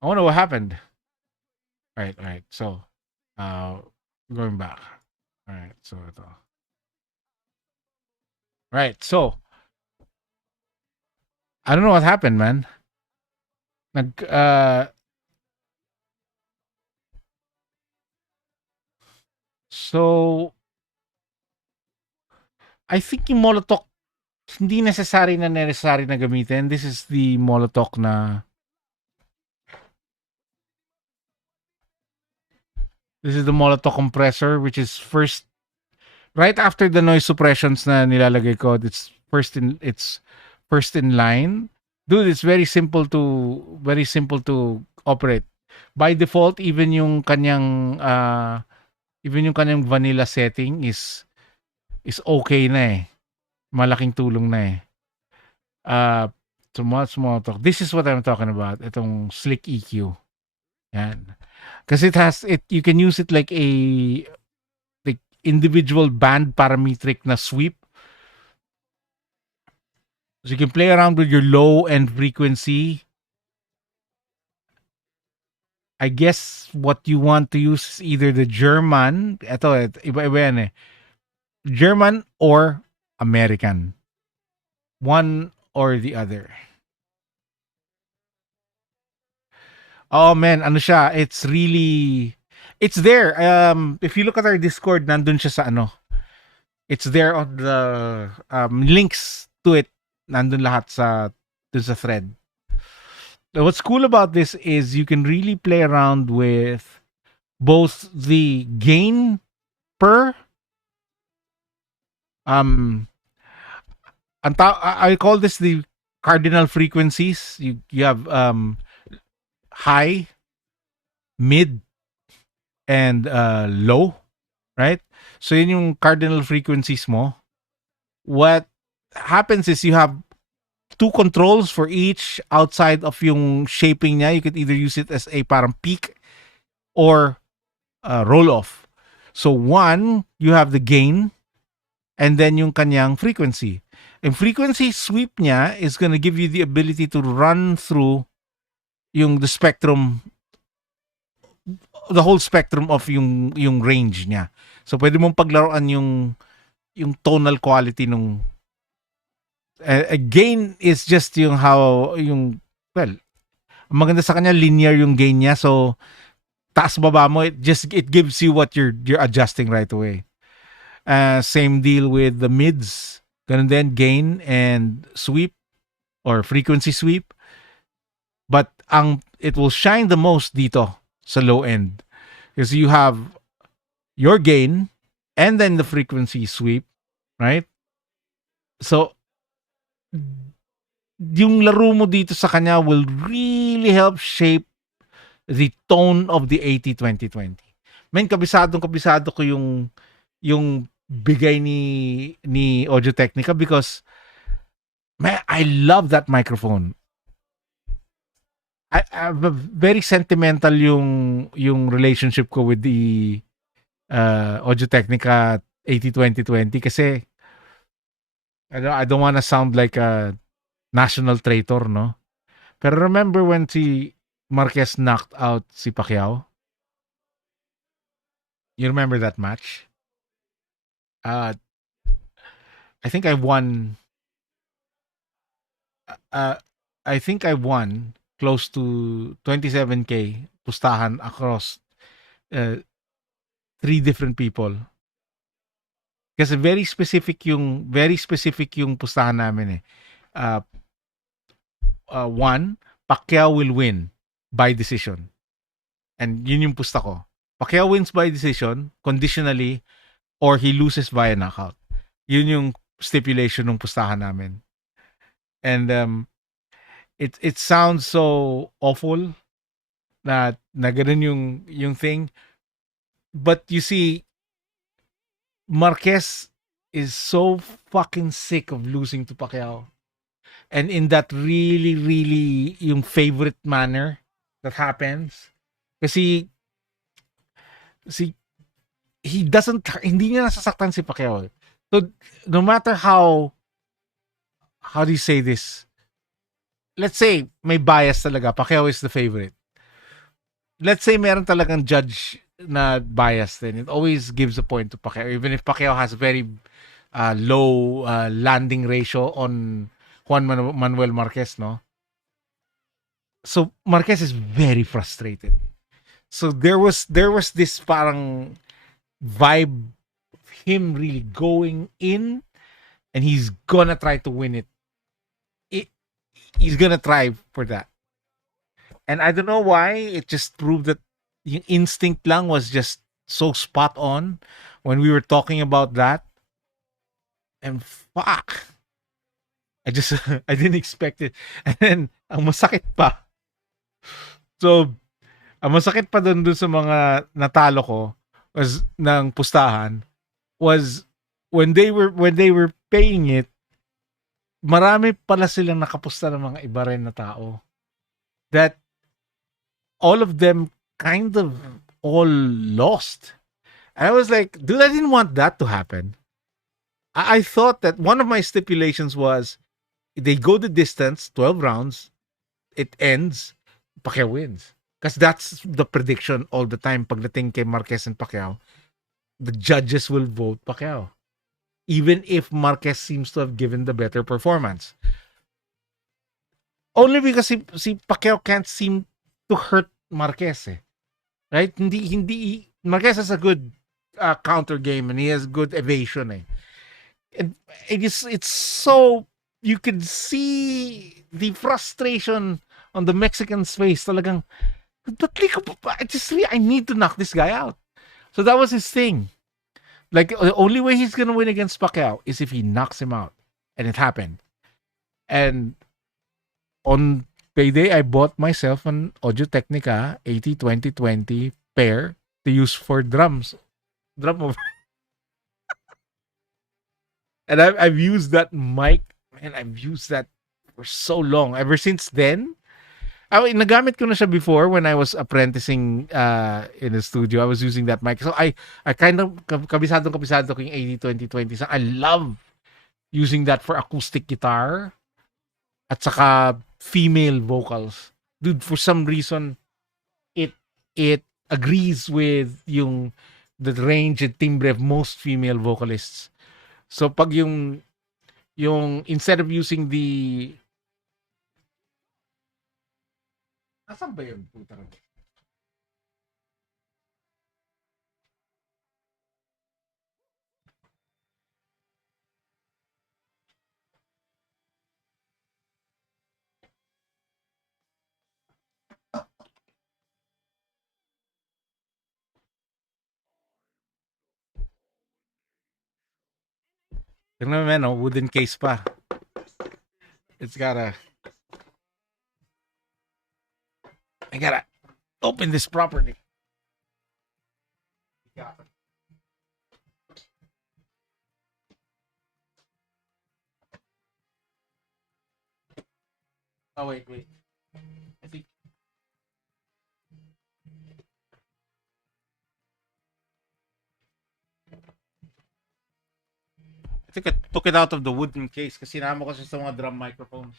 I wonder what happened. All right. So, uh, going back. All right. So ito. Right. So, I don't know what happened, man. Nag, so, I think yung Molotov, hindi necessary na gamitin. This is the Molotov na, this is the Molotov compressor, which is first, right after the noise suppressions na nilalagay ko, it's first in line. Dude, it's very simple to operate. By default, even yung kanyang vanilla setting is okay na eh. Malaking tulong na eh. Small talk. This is what I'm talking about. Itong Slick EQ. Yan. Kasi you can use it like a like individual band parametric na sweep. So you can play around with your low end frequency. I guess what you want to use is either the German, iba-iba yan eh. German or American. One or the other. Oh man, ano siya, it's there. If you look at our Discord, nandun siya sa ano. It's there on the links to it. Nandun lahat dun sa thread. What's cool about this is you can really play around with both the gain per I call this the cardinal frequencies. You have high, mid, and low, right? So yun yung cardinal frequencies mo. What happens is you have two controls for each outside of yung shaping niya. You could either use it as a parang peak or roll off. So one, you have the gain and then yung kanyang frequency. And frequency sweep niya is going to give you the ability to run through the spectrum, the whole spectrum of yung range niya. So pwede mong paglaruan yung tonal quality nung gain is just well, maganda sa kanya linear yung gain niya, so taas baba mo, it gives you what you're adjusting right away. Same deal with the mids, ganun din, gain and sweep or frequency sweep, but it will shine the most dito sa low end because you have your gain and then the frequency sweep, right? So yung laro mo dito sa kanya will really help shape the tone of the 80-20-20. Men, kabisado ko yung bigay ni Audio Technica because man, I love that microphone. I have a very sentimental yung relationship ko with the Audio Technica 80-20-20 kasi I don't want to sound like a national traitor, no? Pero remember when si Marquez knocked out si Pacquiao? You remember that match? I think I won. I think I won close to 27K pustahan across uh, 3 different people. Kasi very specific yung pustahan namin eh. One, Pacquiao will win by decision. And yun yung pusta ko. Pacquiao wins by decision, conditionally, or he loses via knockout. Yun yung stipulation ng pustahan namin. And it sounds so awful na ganun yung thing. But you see, Marquez is so fucking sick of losing to Pacquiao. And in that really, really yung favorite manner that happens. Kasi hindi niya nasasaktan si Pacquiao. So no matter how do you say this? Let's say may bias talaga. Pacquiao is the favorite. let's say meron talagang judge na bias, then it always gives a point to Pacquiao, even if Pacquiao has very low landing ratio on Manuel Marquez, no? So Marquez is very frustrated. So there was this parang vibe of him really going in, and he's gonna try to win it. it he's gonna try for that. And I don't know why, it just proved that yung instinct lang was just so spot on when we were talking about that. And fuck, I just I didn't expect it. And then ang masakit pa. So ang masakit pa dun sa mga natalo ko was ng pustahan was when they were paying it, marami pala silang nakapusta ng mga iba rin na tao that all of them kind of all lost. And I was like, dude, I didn't want that to happen. I thought that one of my stipulations was they go the distance, 12 rounds, it ends, Pacquiao wins. Because that's the prediction all the time pagdating kay Marquez and Pacquiao. The judges will vote Pacquiao. Even if Marquez seems to have given the better performance. Only because si Pacquiao can't seem to hurt Marquez, eh. Right? Hindi Marquez has a good counter game, and he has good evasion, eh. And it's so, you could see the frustration on the Mexican's face. Talagang, I need to knock this guy out. So that was his thing. Like, the only way he's gonna win against Pacquiao is if he knocks him out. And it happened. And on payday, I bought myself an Audio Technica 80-20-20 pair to use for drums. Drum over. And I've used that mic, and I've used that for so long. Ever since then, nagamit ko na siya before when I was apprenticing in the studio. I was using that mic. So I kind of kabisado ko yung 80-20-20. So I love using that for acoustic guitar at saka female vocals. Dude, for some reason, it agrees with the range and timbre of most female vocalists. So pag yung instead of using the, asan ba yun? Putang. Tingnan mo, no? Wooden case pa. It's gotta, I gotta open this properly. Oh, wait. I think I took it out of the wooden case kasi sinama ko siya sa mga drum microphones.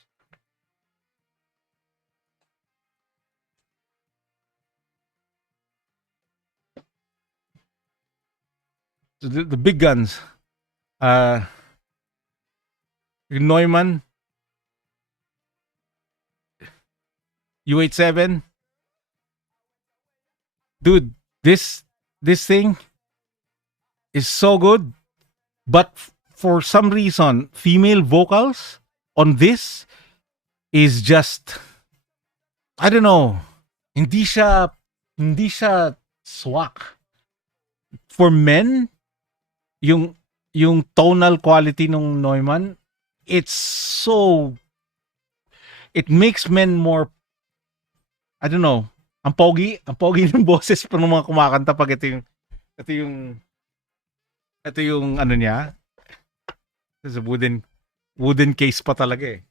So the big guns. Neumann U87. Dude, this thing is so good, but for some reason, female vocals on this is just, I don't know, hindi siya swak. For men, yung tonal quality ng Neumann, it makes men more, I don't know, ang pogi ng boses pa ng mga kumakanta pag ito yung ano niya. It's a wooden case pa talaga, eh.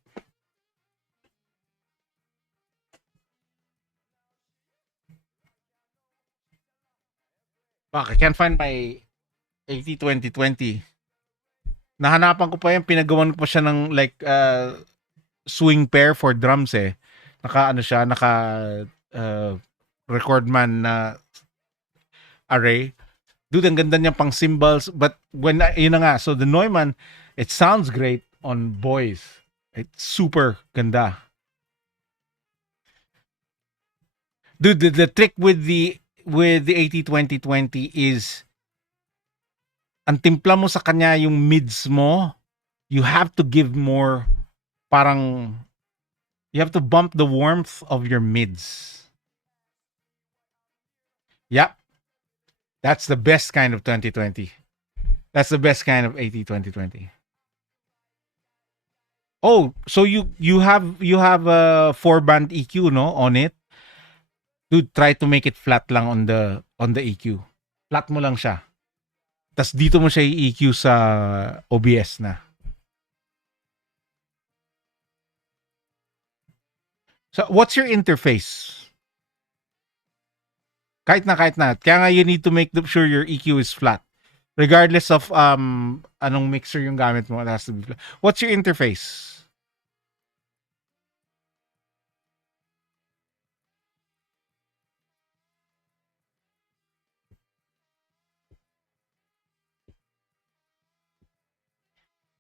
Fuck, I can't find my 80-20-20. Nahanapan ko pa yan, pinagawan ko pa siya ng like swing pair for drums, eh. Naka recordman na array. Dude, ang ganda niya pang cymbals. But when, yun na nga, so the Neumann, it sounds great on boys. It's super ganda. Dude, the trick with the AT2020 is ang timpla mo sa kanya yung mids mo, you have to give more, parang you have to bump the warmth of your mids. Yep. That's the best kind of 2020. That's the best kind of AT2020. Oh, so you have a 4-band EQ, no, on it? Dude, try to make it flat lang on the EQ. Flat mo lang siya. Tas dito mo siya i-EQ sa OBS na. So, what's your interface? Kahit na. Kaya nga you need to make sure your EQ is flat. Regardless of anong mixer yung gamit mo, it has to be flat. What's your interface?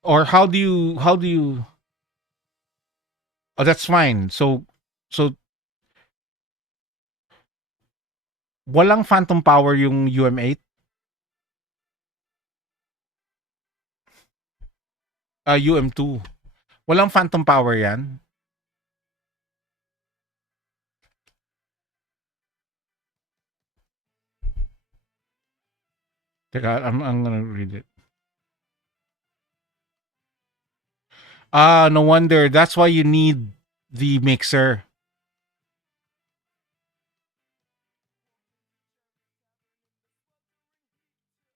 Or how do you Oh, that's fine. So walang phantom power yung UM8? UM2. Walang phantom power yan? Teka, I'm gonna read it. No wonder. That's why you need the mixer.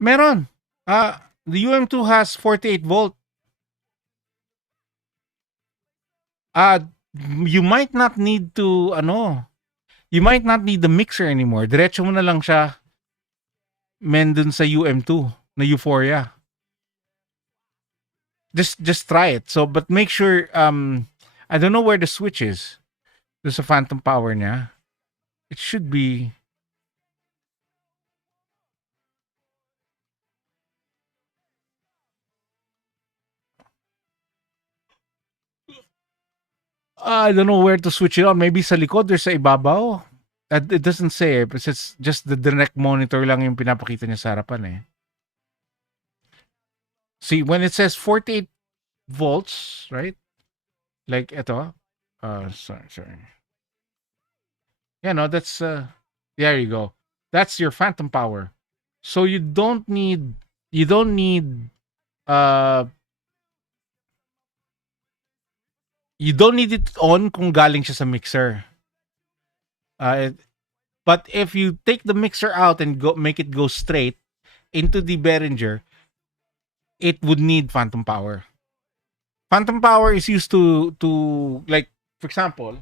Meron. The UM2 has 48 volt. You might not need to, you might not need the mixer anymore. Diretso mo na lang siya dun sa UM2 na Euphoria. Just try it. So, but make sure, I don't know where the switch is. There's a phantom power niya. It should be. I don't know where to switch it on. Maybe sa likod or sa ibabaw. It doesn't say. It's just the direct monitor lang yung pinapakita niya sa harapan eh. See, when it says 48 volts, right? Like ito. Sorry. Yeah, no, that's there you go. That's your phantom power. So you don't need uh you don't need it on kung galing siya sa mixer. But if you take the mixer out and make it go straight into the Behringer, it would need phantom power. Phantom power is used to like, for example,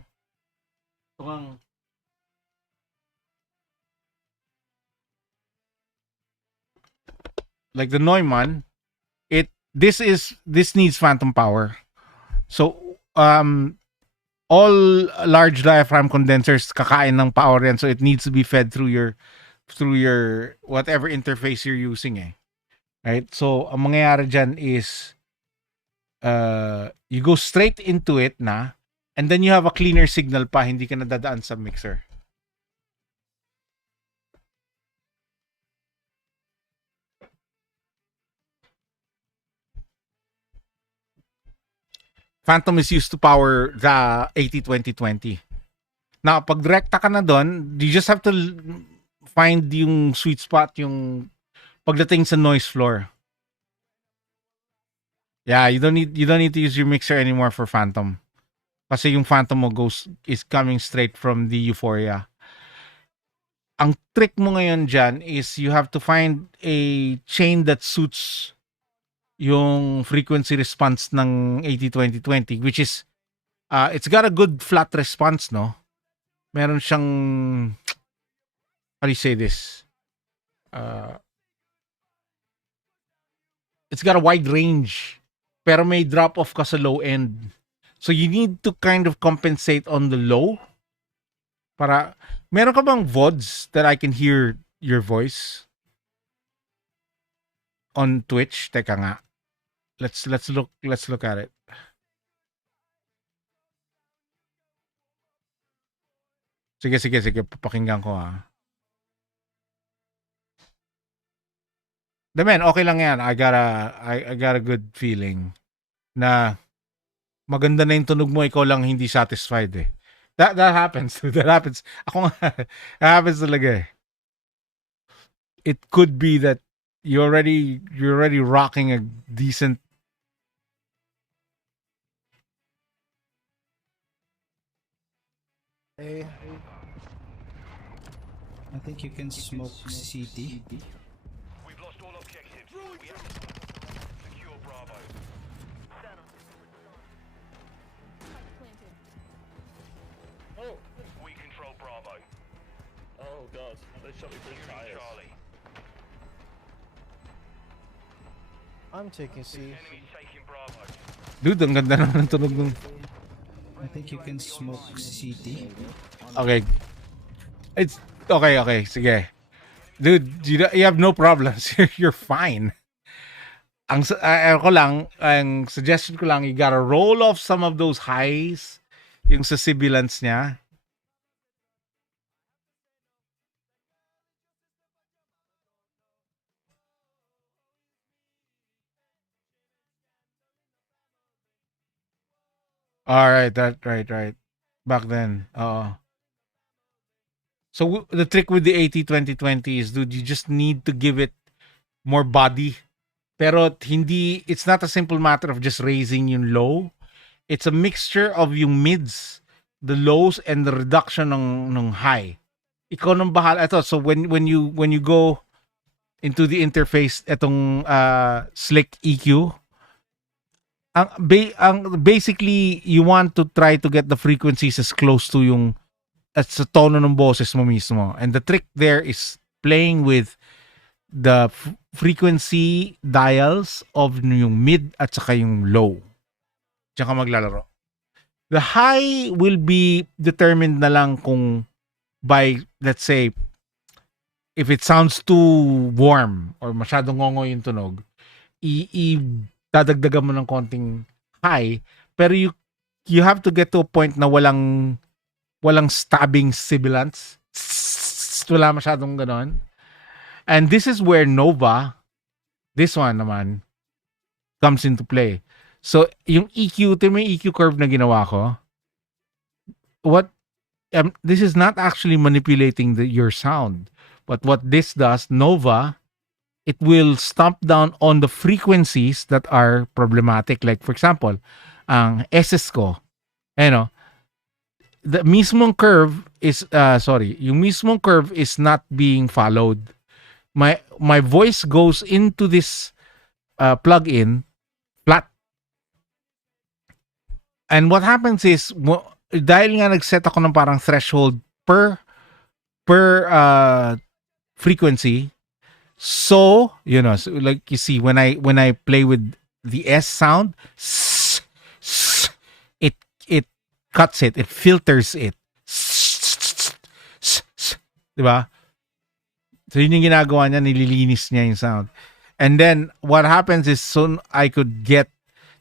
like the Neumann, this needs phantom power. So all large diaphragm condensers kakain ng power yan, so it needs to be fed through your whatever interface you're using eh. Right? So ang mangyayari dyan is you go straight into it na, and then you have a cleaner signal pa, hindi ka nadadaan sa mixer. Phantom is used to power the AT2020. Now, pag direkta ka na doon, you just have to find yung sweet spot, yung pagdating sa noise floor. Yeah, you don't need to use your mixer anymore for Phantom. Kasi yung Phantom mo is coming straight from the Euphoria. Ang trick mo ngayon dyan is you have to find a chain that suits yung frequency response ng AT2020, which is it's got a good flat response, no? Meron siyang, how do you say this? It's got a wide range, pero may drop off ka sa low end. So you need to kind of compensate on the low Para meron ka bang VODs that I can hear your voice on Twitch? Teka nga. Let's look at it. Sige, papakinggan ko The man, okay lang yan. I got a good feeling na maganda na yung tunog mo, ikaw lang hindi satisfied eh. That happens. That happens. Ako nga, that happens talaga eh. It could be that you're already rocking a decent. I think you can smoke CT. We've lost all objectives. We have to secure Bravo. Oh, We control Bravo. oh god, they shot me through the Securing tires. Charlie. I'm taking C. Enemies taking Bravo. Dude, ang ganda naman ng tunog nung. I think you can smoke CT. Okay. It's okay. Sige. Dude, you have no problems. You're fine. Ang suggestion ko lang, you gotta roll off some of those highs, yung sa sibilance niya. All right, right. Back then, So the trick with the 80-20-20 is, dude, you just need to give it more body. Pero hindi, it's not a simple matter of just raising yung low. It's a mixture of yung mids, the lows, and the reduction ng high. Ikaw nang bahala. Ito, so when you go into the interface, etong slick EQ, basically, you want to try to get the frequencies as close to yung at sa tono ng boses mo mismo. And the trick there is playing with the frequency dials of yung mid at saka yung low. Diyan ka maglalaro. The high will be determined na lang kung by, let's say, if it sounds too warm or masyadong ngongo yung tunog, dadagdagan mo ng konting high, pero you have to get to a point na walang stabbing sibilance. Wala masyadong ganon. And this is where Nova, this one naman, comes into play. So, yung EQ, ito yung EQ curve na ginawa ko. This is not actually manipulating your sound. But what this does, Nova, it will stomp down on the frequencies that are problematic. Like, for example, ang SS ko, the mismong curve is, yung mismong curve is not being followed. My voice goes into this plug-in flat. And what happens is, dahil nga nag-set ako ng parang threshold per frequency, so like you see when I play with the S sound, it cuts it filters it, diba? So yun yung ginagawa niya, nililinis niya yung sound. And then what happens is, soon I could get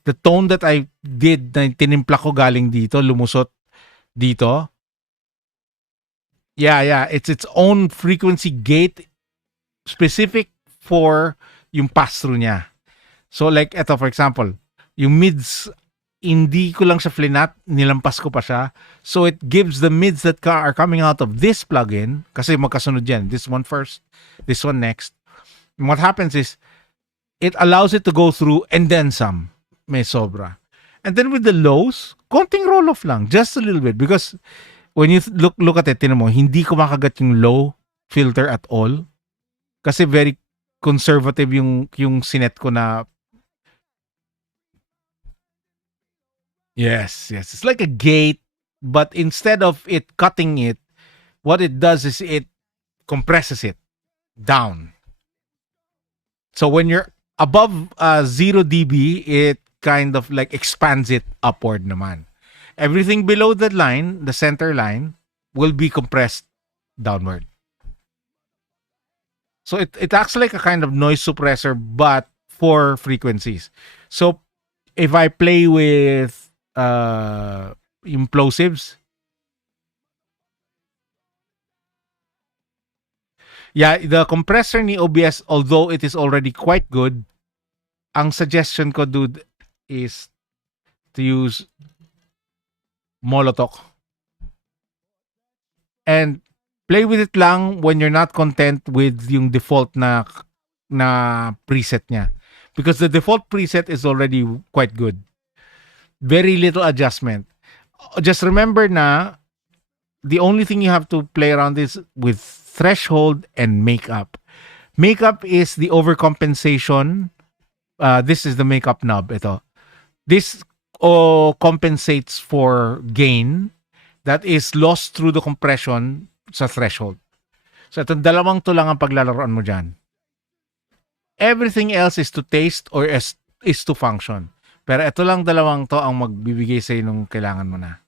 the tone that I did, na tinimpla ko galing dito, lumusot dito. Yeah, it's its own frequency gate specific for yung pass-through niya. So like eto, for example, yung mids, hindi ko lang siya flinat, nilampas ko pa siya. So it gives the mids that are coming out of this plugin, kasi magkasunod yan, this one first, this one next. And what happens is, it allows it to go through and then some. May sobra. And then with the lows, konting roll-off lang, just a little bit. Because when you look at it, tinan mo, hindi ko makagat yung low filter at all. Kasi very conservative yung sinet ko na. Yes. It's like a gate, but instead of it cutting it, what it does is it compresses it down. So when you're above 0 dB, it kind of like expands it upward naman. Everything below that line, the center line, will be compressed downward. So it acts like a kind of noise suppressor, but for frequencies. So if I play with implosives, yeah, the compressor ni OBS, although it is already quite good, ang suggestion ko, dude, is to use Molotov. And play with it lang when you're not content with yung default na preset niya. Because the default preset is already quite good. Very little adjustment. Just remember na the only thing you have to play around is with threshold and makeup. Makeup is the overcompensation. This is the makeup knob. Ito. This compensates for gain that is lost through the compression sa threshold. So itong dalawang to lang ang paglalaroan mo dyan. Everything else is to taste or is to function. Pero ito lang dalawang to ang magbibigay sa'yo nung kailangan mo na.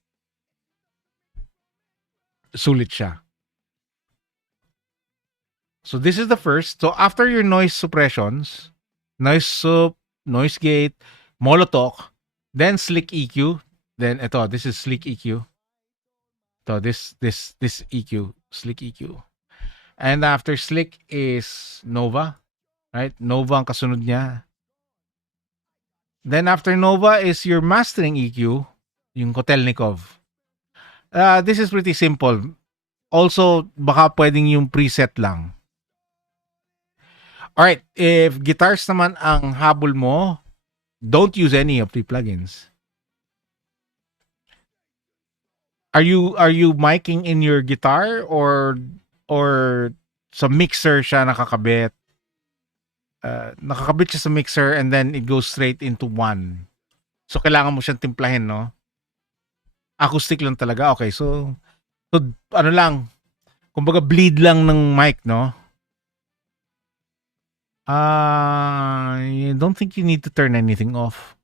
Sulit siya. So this is the first. So after your noise suppressions, noise gate, Molotov, then slick EQ, then ito, this is slick EQ. So this EQ, slick EQ. And after slick is Nova, right? Nova ang kasunod niya. Then after Nova is your mastering EQ, yung Kotelnikov. This is pretty simple. Also, baka pwedeng yung preset lang. Alright, if guitars naman ang habol mo, don't use any of the plugins. Are you miking in your guitar or sa mixer siya nakakabit? Nakakabit siya sa mixer and then it goes straight into one. So kailangan mo siyang timplahin, no? Acoustic lang talaga. Okay, so ano lang, kumbaga bleed lang ng mic, no? I don't think you need to turn anything off.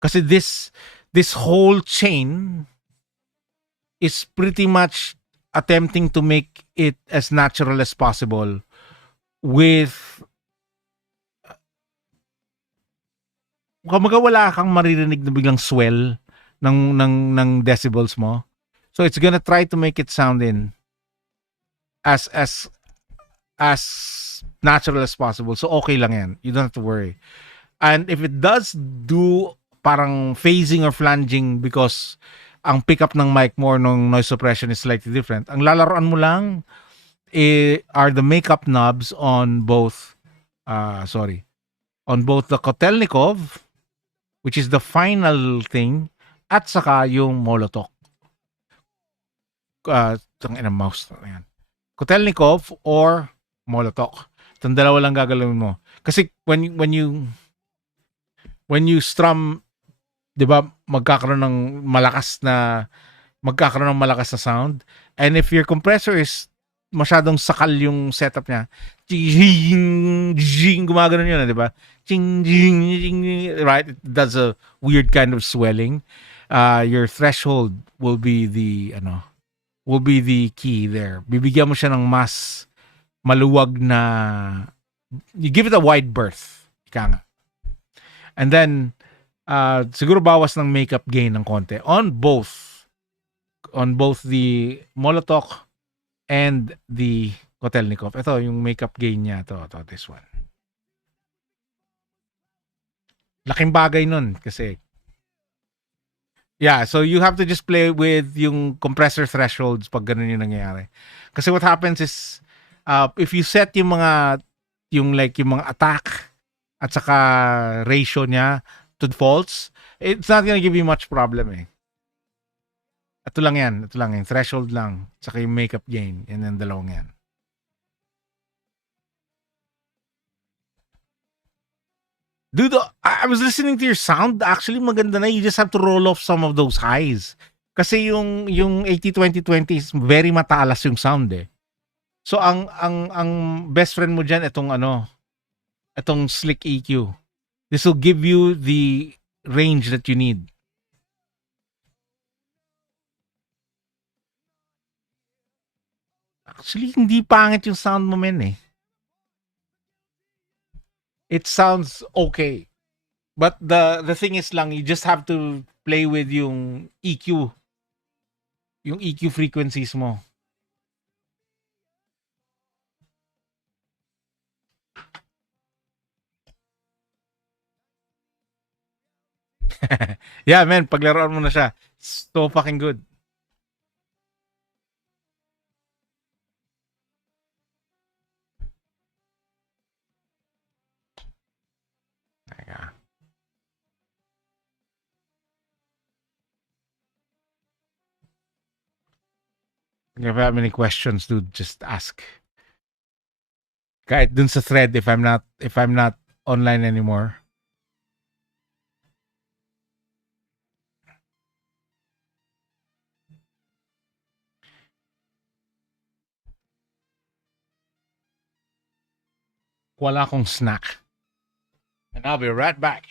Kasi this whole chain is pretty much attempting to make it as natural as possible with kumbaga wala kang maririnig na biglang swell ng decibels mo. So it's gonna try to make it sound in as natural as possible. So okay lang yan. You don't have to worry. And if it does do parang phasing or flanging because ang pickup ng mic more nung noise suppression is slightly different, ang lalaroan mo lang are the makeup knobs on both the Kotelnikov, which is the final thing, at saka yung Molotov. Tangina mouse yan. Kotelnikov or Molotov. Itong dalawa lang gagalawin mo. Kasi when you strum, 'di ba, magkakaroon ng malakas na sound. And if your compressor is masyadong sakal yung setup niya, gumagano yun, 'di ba? Right? It does a weird kind of swelling. Your threshold will be the key there. Bibigyan mo siya ng mas maluwag na, you give it a wide berth. Ika nga. And then siguro bawas ng makeup gain ng konti on both the Molotov and the Kotelnikov. Ito yung makeup gain niya, to this one. Laking bagay nun kasi yeah, so you have to just play with yung compressor thresholds pag ganun yung nangyayari. Kasi what happens is if you set yung mga attack at saka ratio niya to false, it's not gonna give you much problem eh. Ito lang yan, threshold lang, saka yung makeup gain, and then dalawang yan. Dude, I was listening to your sound. Actually, maganda na. You just have to roll off some of those highs. Kasi yung 80-20-20 is very matalas yung sound eh. So ang best friend mo diyan itong slick EQ. This will give you the range that you need. Actually, hindi pangit yung sound mo, men, eh. It sounds okay. But the thing is lang, you just have to play with yung EQ. Yung EQ frequencies mo. Yeah, man, paglaruan mo na siya. So fucking good. Teka. If you have any questions, dude, just ask. Kahit dun sa thread if I'm not online anymore. Wala akong snack. And I'll be right back.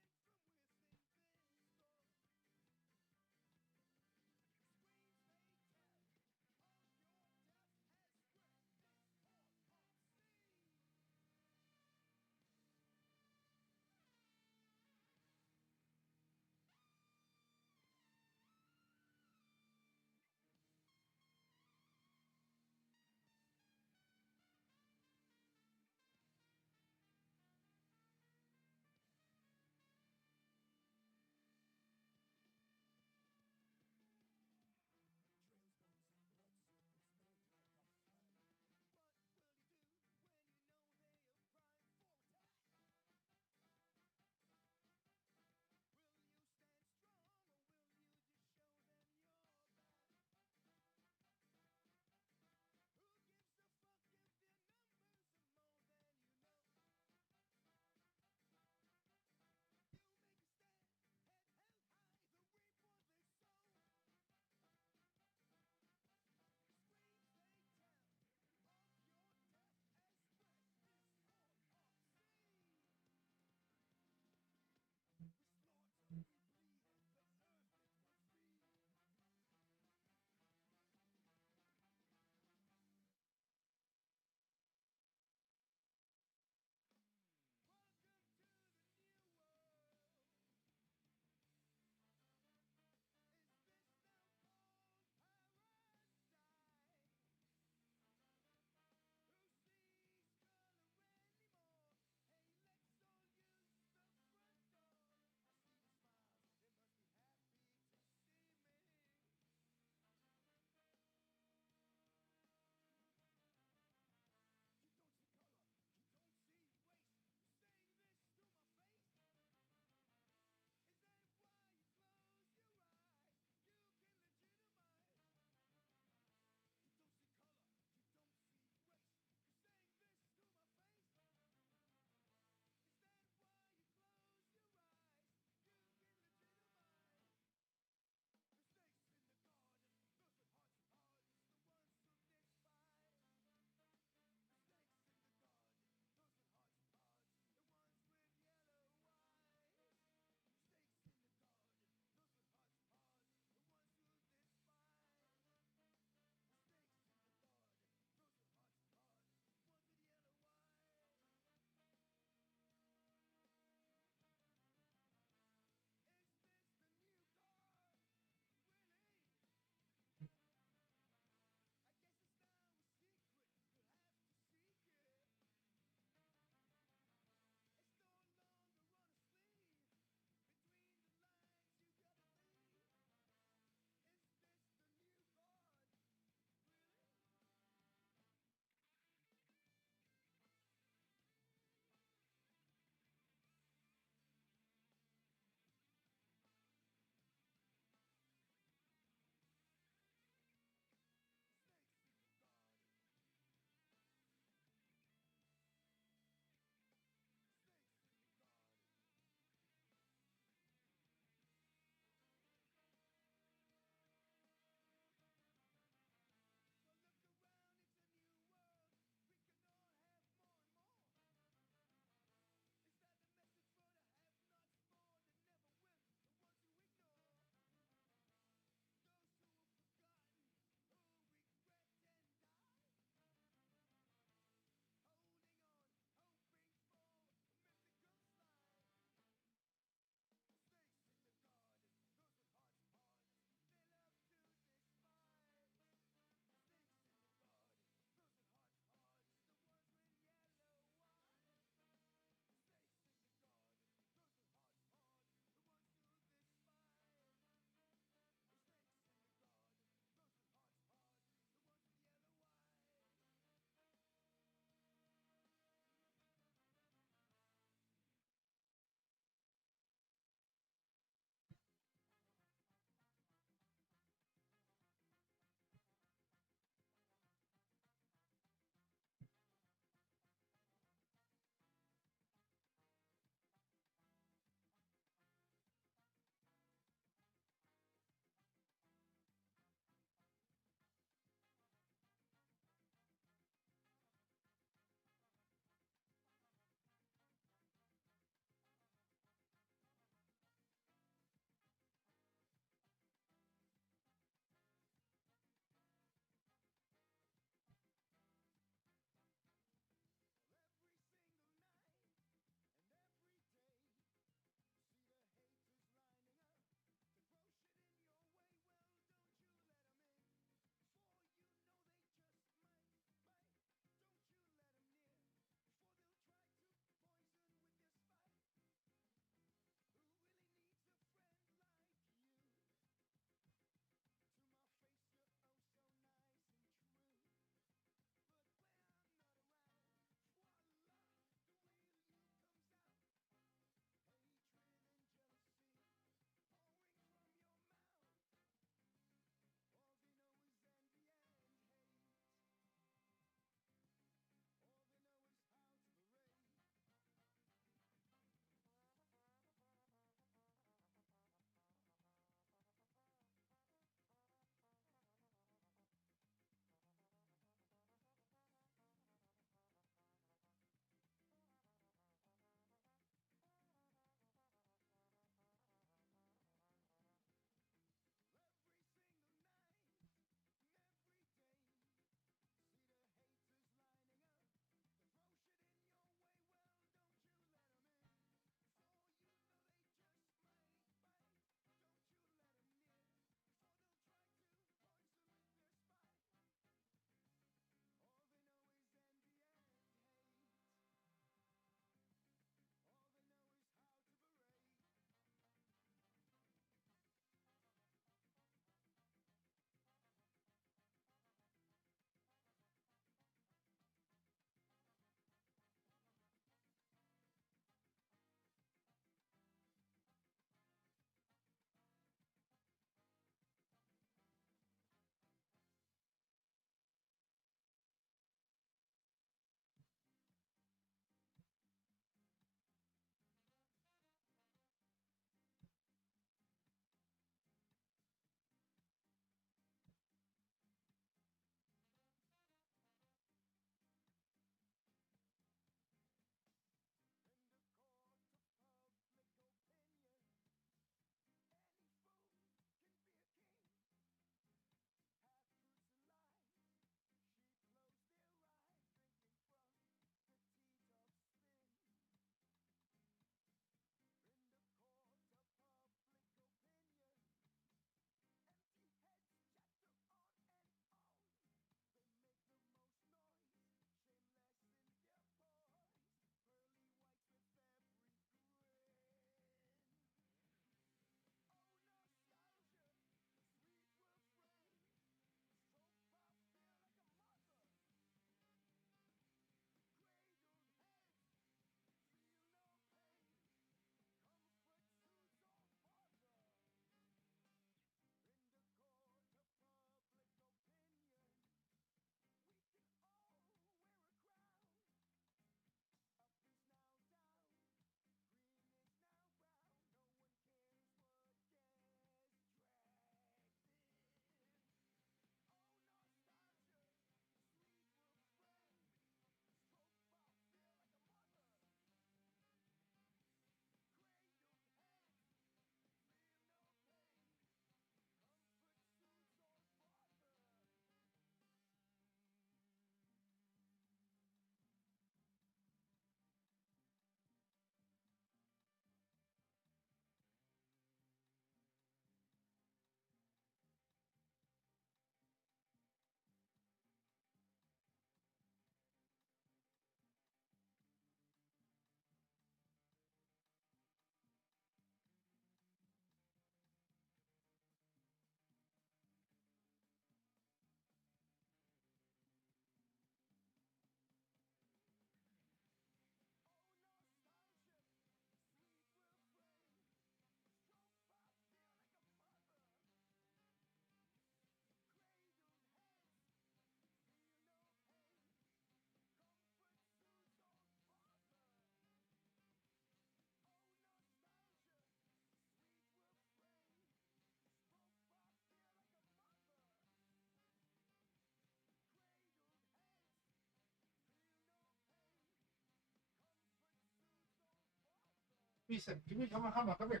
Please, give me, come on, come here.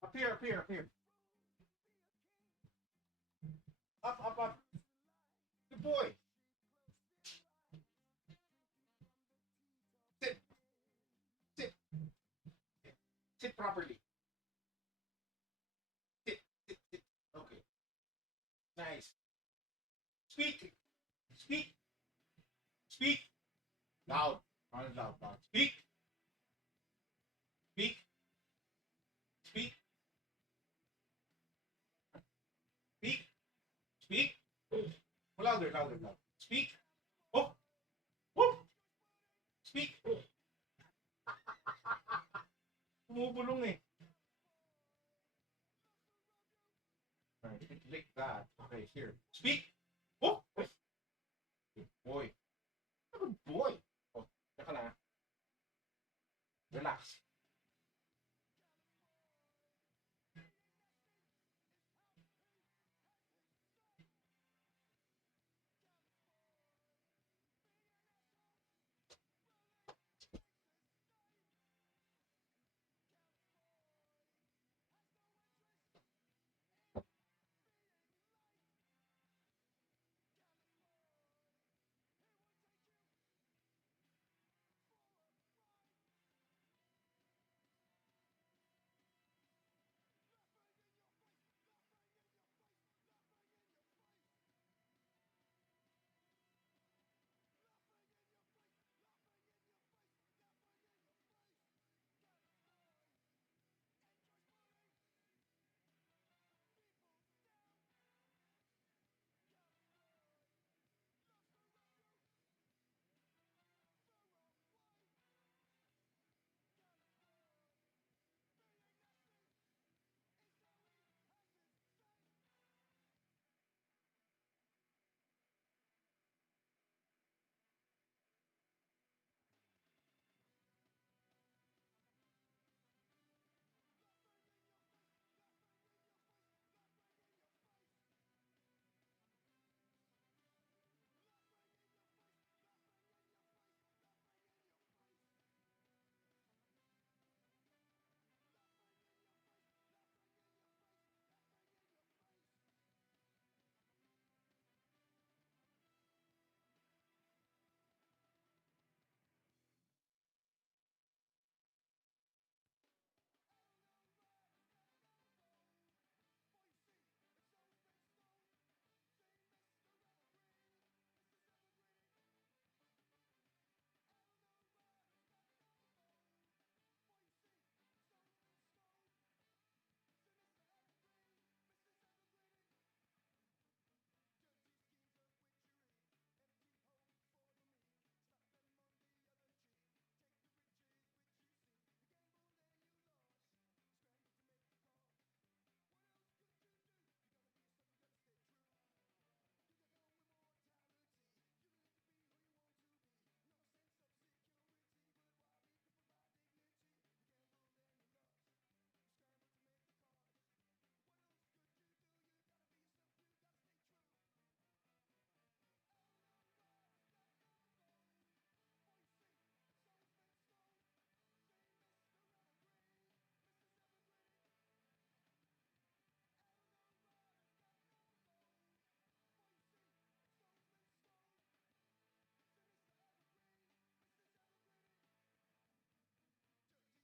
Up here. Up. Good boy. Sit. Sit properly. Sit. Okay. Nice. Speak. Loud. Loud. Speak. Louder. Speak. Oh. Speak. Bumubulong eh. Alright, lick that. Okay, here. Speak. Oh. Good boy. Good boy. Oh, teka lang. Relax.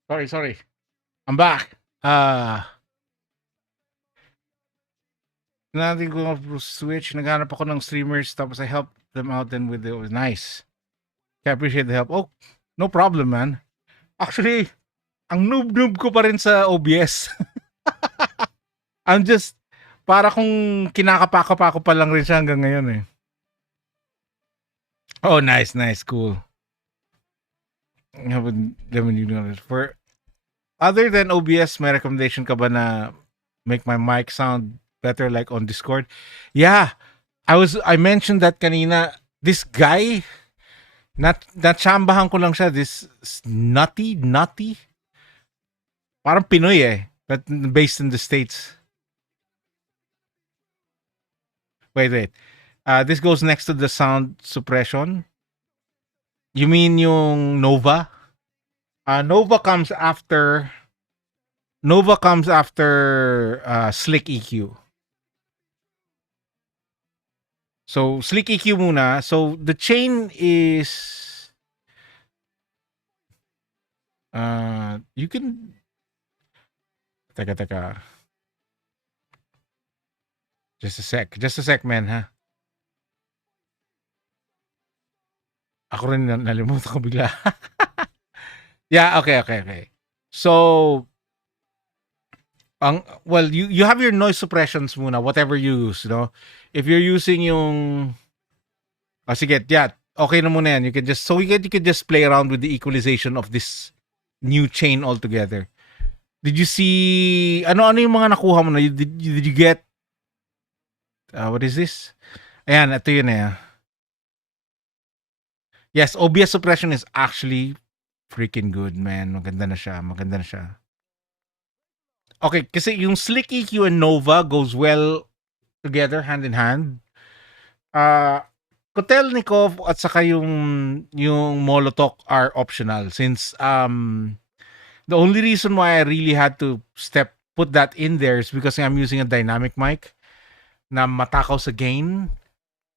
Sorry. I'm back. Natin ko switch. Naghanap ako ng streamers tapos I helped them out then with it was nice. I appreciate the help. Oh, no problem, man. Actually, ang noob ko pa rin sa OBS. I'm just para kung kinakapako pa lang rin siya hanggang ngayon eh. Oh, nice, cool. For other than OBS, may recommendation ka ba na make my mic sound better like on Discord? Yeah. I mentioned that kanina. This guy, natsambahan ko lang siya. This nutty. Parang Pinoy eh, but based in the States. Wait. This goes next to the sound suppression. You mean yung Nova? Nova comes after Slick EQ. So Slick EQ muna. So the chain is you can teka. Just a sec, man, ha. Ako rin nalimutan ko bigla. Yeah, okay. So well, you have your noise suppressions muna, whatever you use, no? If you're using yung sige, yeah, okay na muna yan. You can just play around with the equalization of this new chain altogether. Did you see ano yung mga nakuha mo na? Did you get what is this? Ayan, ito yun eh. Yes, OBS suppression is actually freaking good, man. Maganda na siya. Okay, kasi yung Slick EQ and Nova goes well together, hand in hand. Kotelnikov at saka yung Molotov are optional since the only reason why I really had to put that in there is because I'm using a dynamic mic na matakaw sa gain.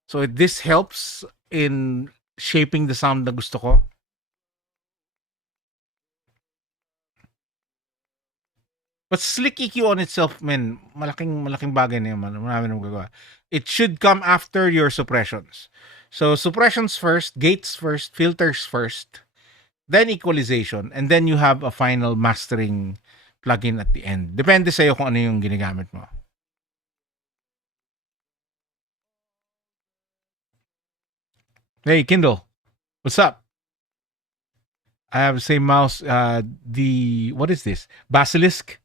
So this helps in shaping the sound na gusto ko. But Slick EQ on itself, man, malaking bagay na yun, man. Marami nang gagawa. It should come after your suppressions. So suppressions first, gates first, filters first, then equalization, and then you have a final mastering plugin at the end. Depende sa'yo kung ano yung ginagamit mo. Hey, Kindle, what's up? I have the same mouse. What is this? Basilisk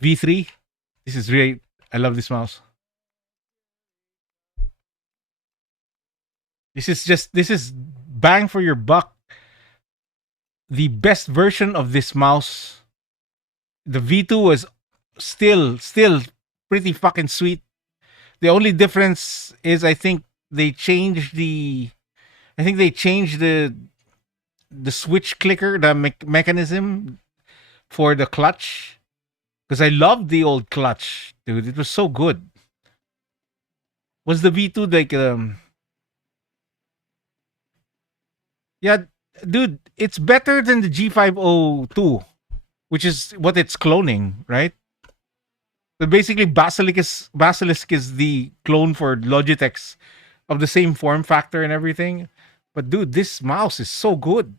V3. This is great. I love this mouse. This is bang for your buck. The best version of this mouse. The V2 was still pretty fucking sweet. The only difference is I think they changed the switch clicker, the mechanism for the clutch. Because I loved the old clutch, dude. It was so good. Was the V2 like yeah, dude, it's better than the G502, which is what it's cloning, right? So basically Basilisk is the clone for Logitech's of the same form factor and everything. But dude, this mouse is so good.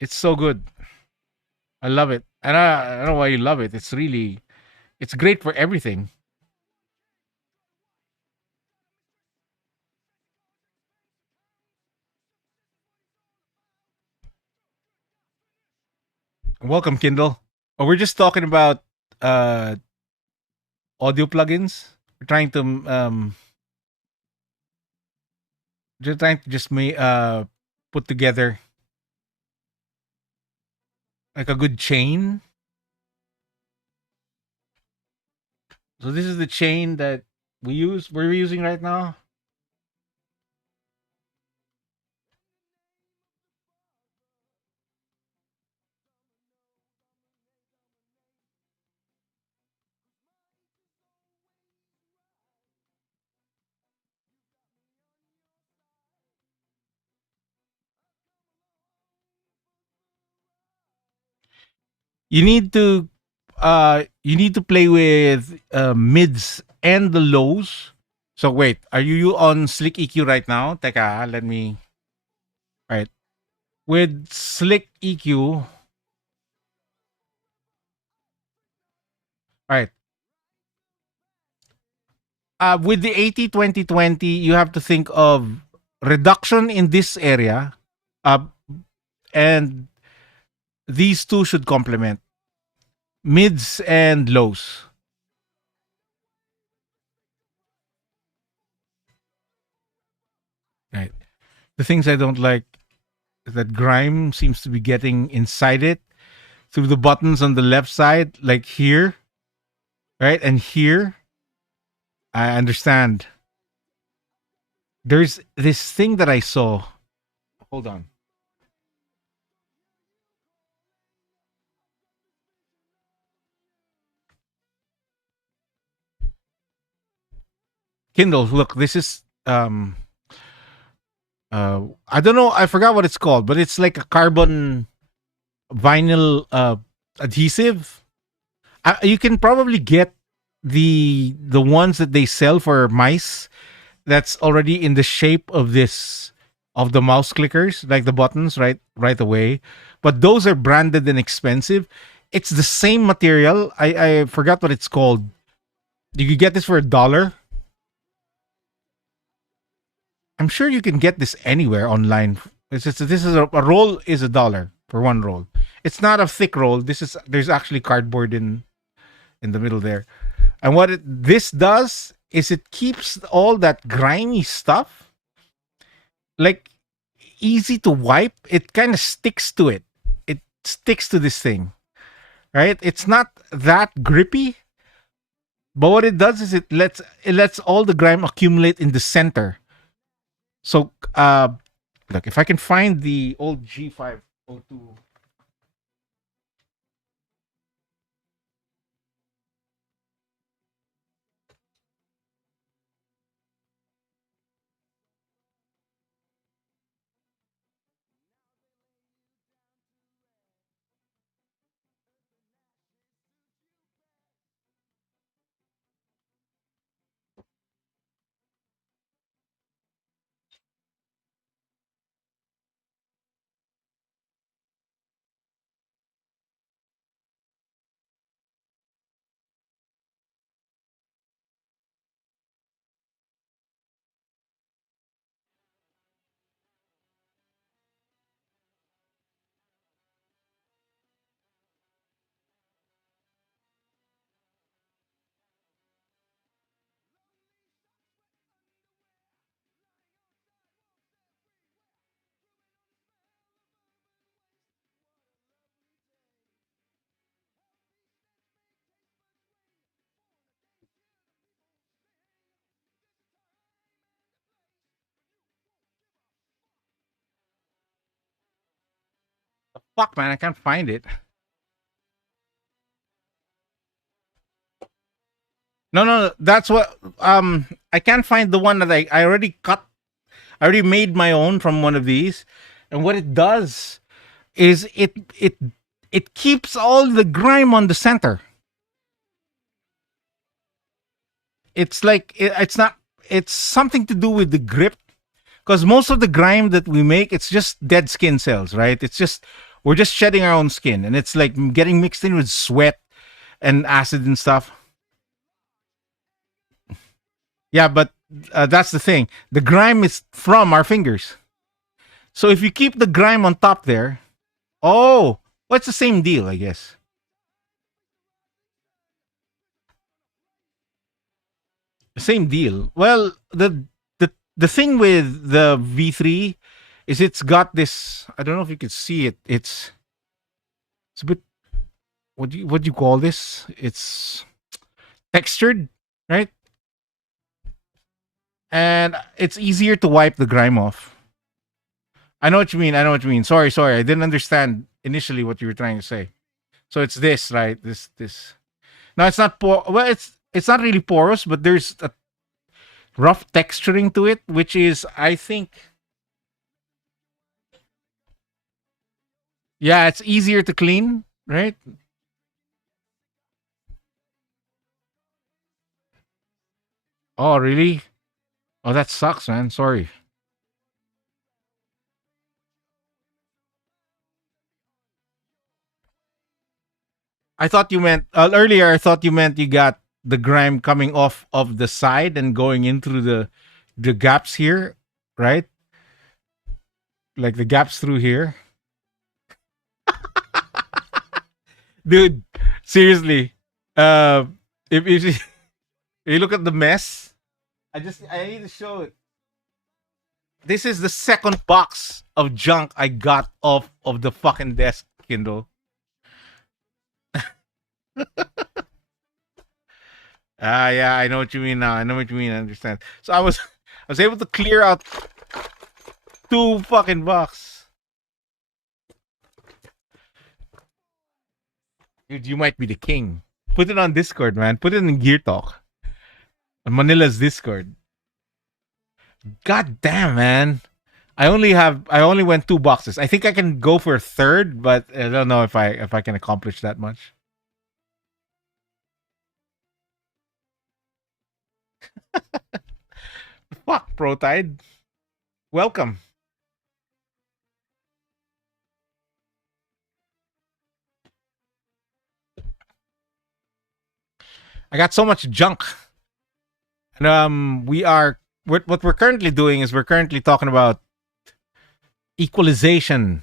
It's so good. I love it. And I don't know why you love it. It's great for everything. Welcome, Kindle. Oh, we're just talking about audio plugins. We're trying to just put together like a good chain. So this is the chain that we're using right now. You need to play with mids and the lows. So wait, are you on Slick EQ right now? Teka, let me. All right, with Slick EQ. All right. With the 80-20-20, you have to think of reduction in this area, and these two should complement mids and lows. Right. The things I don't like is that grime seems to be getting inside it through the buttons on the left side, like here, right, and here. I understand. There's this thing that I saw. Hold on. Kindle, look, this is I don't know, I forgot what it's called, but it's like a carbon vinyl adhesive. You can probably get the ones that they sell for mice that's already in the shape of this of the mouse clickers, like the buttons, right away. But those are branded and expensive. It's the same material. I forgot what it's called. You could get this for $1. I'm sure you can get this anywhere online. It's just, this is a roll is $1 for one roll. It's not a thick roll. There's actually cardboard in the middle there. And what this does is it keeps all that grimy stuff like easy to wipe. It kind of sticks to it. It sticks to this thing, right? It's not that grippy, but what it does is it lets all the grime accumulate in the center. So look, if I can find the old G502. Fuck man, I can't find it. No, no, no, that's what I can't find the one that I already cut. I already made my own from one of these. And what it does is it keeps all the grime on the center. It's like it's not it's something to do with the grip because most of the grime that we make it's just dead skin cells, right? It's just we're just shedding our own skin and it's like getting mixed in with sweat and acid and stuff. Yeah, but that's the thing. The grime is from our fingers. So if you keep the grime on top there, oh, well, it's the same deal, I guess. Same deal. Well, the thing with the V3 is it's got this. I don't know if you can see it. It's a bit. What do you call this? It's textured, right? And it's easier to wipe the grime off. I know what you mean. I know what you mean. Sorry, sorry. I didn't understand initially what you were trying to say. So it's this, right? This. No, it's not well, it's not really porous, but there's a rough texturing to it, which is I think yeah, it's easier to clean, right? Oh, really? Oh, that sucks, man. Sorry. I thought you meant earlier. I thought you meant you got the grime coming off of the side and going in through the gaps here, right? Like the gaps through here, dude. Seriously, uh, if you, if you look at the mess, I need to show it. This is the second box of junk I got off of the fucking desk, Kindle. Ah, yeah, I know what you mean now. I know what you mean. I understand. So I was, I was able to clear out 2 fucking bucks. Dude, you might be the king. Put it on Discord, man. Put it in Gear Talk. On Manila's Discord. God damn, man. I only went 2 boxes. I think I can go for a third, but I don't know if I can accomplish that much. Fuck, Protide. Welcome. I got so much junk. And what we're currently doing is we're currently talking about equalization.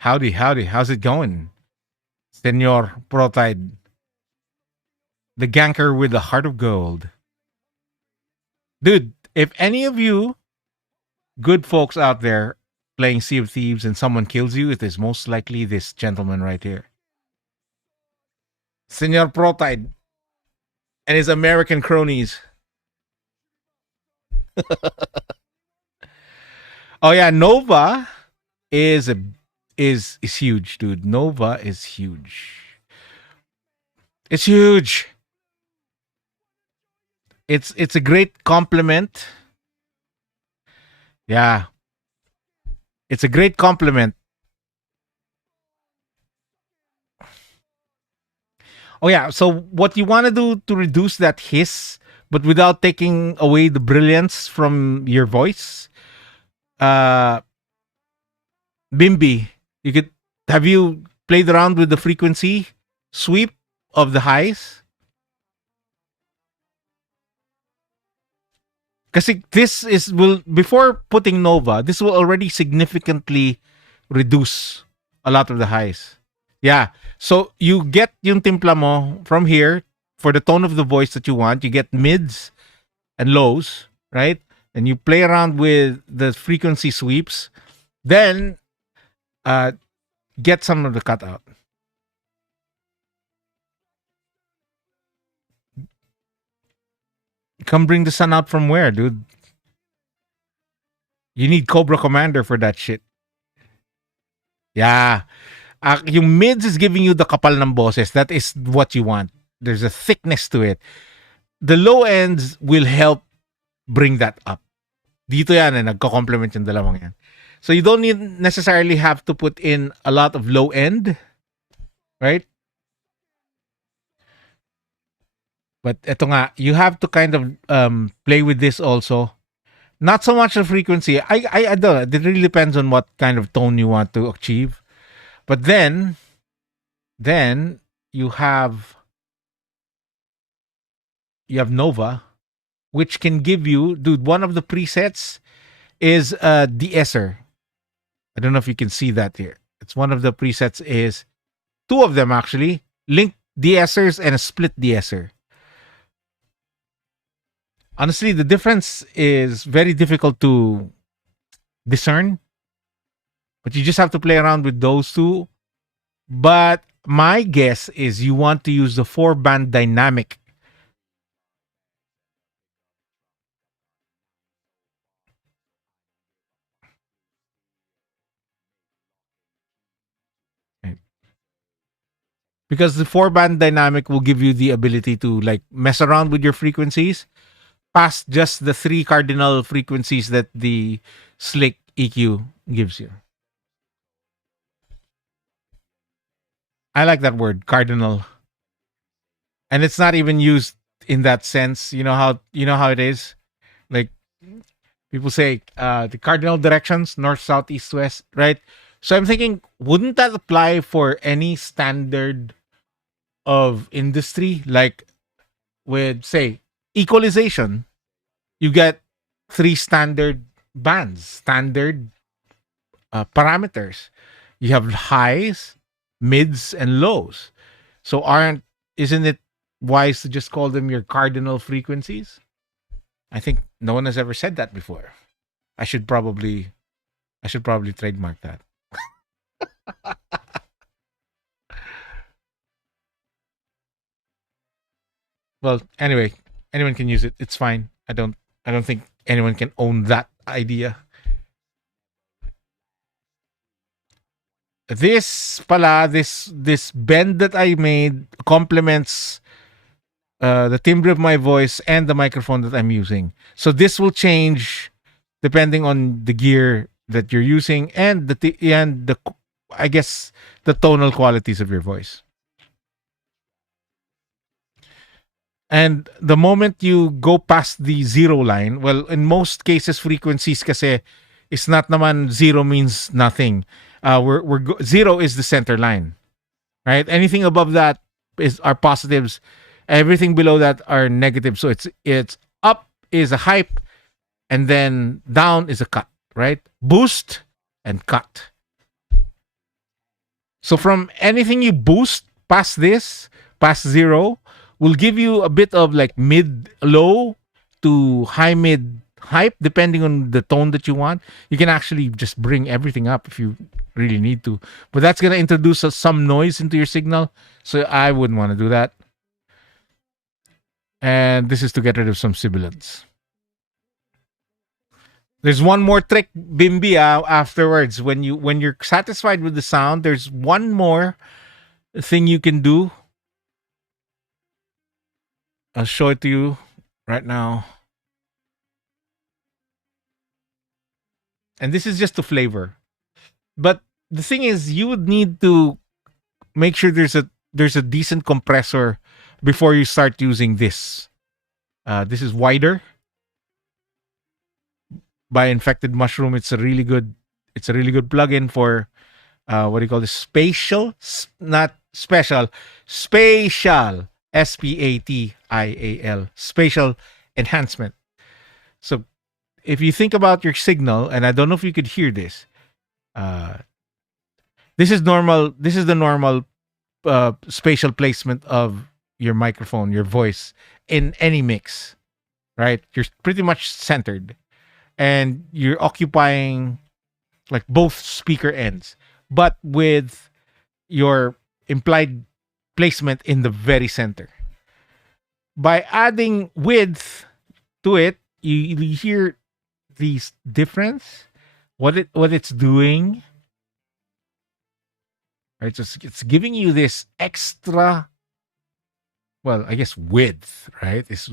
Howdy. How's it going? Senor Protide. The ganker with the heart of gold. Dude, if any of you good folks out there playing Sea of Thieves and someone kills you, it is most likely this gentleman right here. Senor Protide and his American cronies. Oh yeah, Nova is huge, dude. Nova is huge. It's huge. It's a great compliment. Yeah. It's a great compliment. Oh yeah, so what you want to do to reduce that hiss, but without taking away the brilliance from your voice, Bimby, have you played around with the frequency sweep of the highs? Kasi before putting Nova, this will already significantly reduce a lot of the highs. Yeah. So you get yung timpla mo from here for the tone of the voice that you want. You get mids and lows, right? And you play around with the frequency sweeps. Then get some of the cutout. Come bring the sun out from where, dude? You need Cobra Commander for that shit. Yeah. Yung mids is giving you the kapal ng boses. That is what you want. There's a thickness to it. The low ends will help bring that up. Dito yan nagko-complement yung dalawang yan. So you don't necessarily have to put in a lot of low end, right? But eto nga, you have to kind of play with this also. Not so much the frequency. I don't know. It really depends on what kind of tone you want to achieve. But then you have Nova, which can give you, dude, one of the presets is de-esser. I don't know if you can see that here. It's one of the presets is 2 of them actually. Link de-essers and a split de-esser. Honestly, the difference is very difficult to discern. But you just have to play around with those 2. But my guess is you want to use the 4-band dynamic. Because the 4-band dynamic will give you the ability to like mess around with your frequencies past just the 3 cardinal frequencies that the slick EQ gives you. I like that word, cardinal. And it's not even used in that sense. You know how it is? Like people say the cardinal directions, north, south, east, west, right? So I'm thinking, wouldn't that apply for any standard of industry? Like with, say, equalization, you get 3 standard bands, standard parameters. You have highs, mids, and lows. So isn't it wise to just call them your cardinal frequencies? I think no one has ever said that before. I should probably trademark that. Well, anyway, anyone can use it. It's fine. I don't think anyone can own that idea. This bend that I made complements the timbre of my voice and the microphone that I'm using. So this will change depending on the gear that you're using and I guess the tonal qualities of your voice. And the moment you go past the zero line, well, in most cases, frequencies kasi it's not naman zero means nothing. Zero is the center line, right? Anything above that are positives. Everything below that are negatives. So it's up is a hype, and then down is a cut, right? Boost and cut. So from anything you boost past zero, will give you a bit of like mid low to high mid hype, depending on the tone that you want. You can actually just bring everything up if you really need to. But that's going to introduce some noise into your signal. So I wouldn't want to do that. And this is to get rid of some sibilants. There's one more trick, Bimbi, afterwards. When you're satisfied with the sound, there's one more thing you can do. I'll show it to you right now. And this is just to flavor. But the thing is, you would need to make sure there's a decent compressor before you start using this. This is Wider by Infected Mushroom. It's a really good plugin for what do you call this? Not special, spatial. SPATIAL, spatial enhancement. So if you think about your signal, and I don't know if you could hear this, this is normal. This is the normal spatial placement of your microphone, your voice in any mix, right? You're pretty much centered, and you're occupying like both speaker ends, but with your implied placement in the very center. By adding width to it, you hear these difference. What it's doing, right? So it's giving you this extra, well, I guess width, right? It's